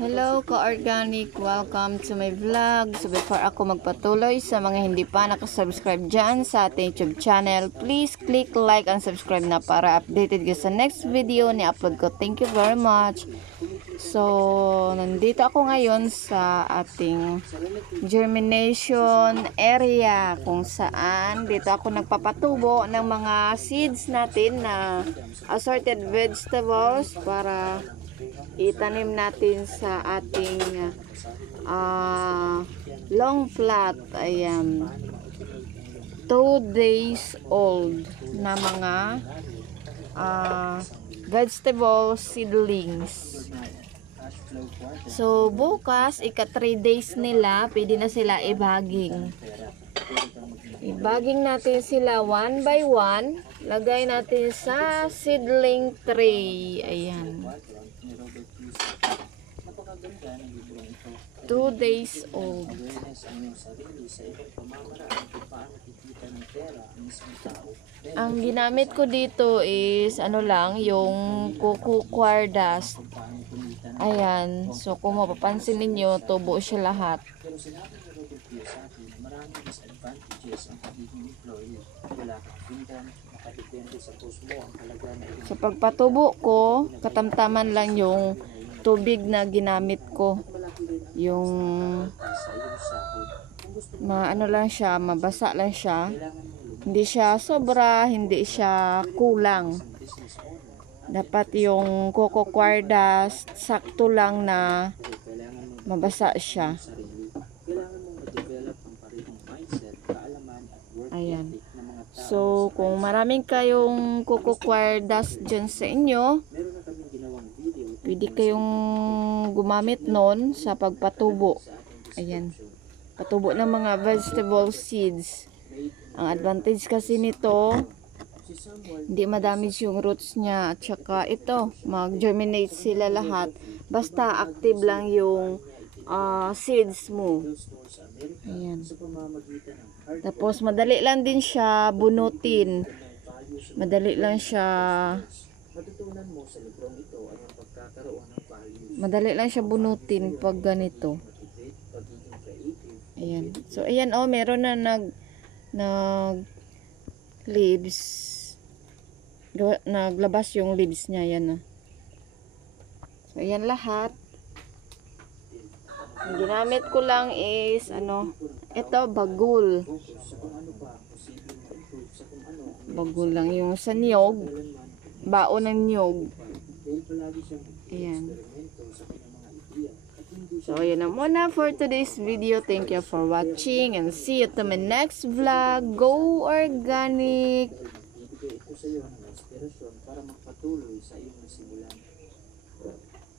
Hello ka-organic, welcome to my vlog. So before ako magpatuloy sa mga hindi pa nakasubscribe dyan sa ating YouTube channel, please click like and subscribe na para updated ka sa next video ni upload ko. Thank you very much. So nandito ako ngayon sa ating germination area kung saan dito ako nagpapatubo ng mga seeds natin na assorted vegetables para itanim natin sa ating long plant. Ayan, 2 days old na mga vegetable seedlings. So bukas ika 3 days nila, pwede na sila ibaging. Ibaging natin sila 1 by 1. Lagay natin sa seedling tray. Ayan, 2 days old. Ang ginamit ko dito is ano lang, yung coco coir dust. Ayan, so kung mapapansin ninyo, tubo siya lahat. Sa pagpatubo ko, katamtaman lang yung tubig na ginamit ko. Yung ano lang siya, mabasa lang siya. Hindi siya sobra, hindi siya kulang. Dapat yung coco coir dust, sakto lang na mabasa siya. Ayan. So, kung maraming kayong coco coir dust dyan sa inyo, pwede kayong gumamit nun sa pagpatubo. Ayan, patubo ng mga vegetable seeds. Ang advantage kasi nito, hindi madamage yung roots niya. At saka ito, mag-germinate sila lahat. Basta active lang yung seeds mo. Ayan. Tapos madali lang din siya bunutin. Madali lang siya bunutin pag ganito. Ayan. So ayan, oh, meron na nag leaves. Naglabas yung leaves niya, yan oh. So ayan lahat. Ang ginamit ko lang is ano, ito bagul. Bagul lang yung sa niyog, baon ng niyog. Ayan. So ayan na muna for today's video. Thank you for watching and see you to my next vlog. Go organic! Ibigay ko sa iyo ng inspirasyon para magpatuloy sa iyong nasimulan.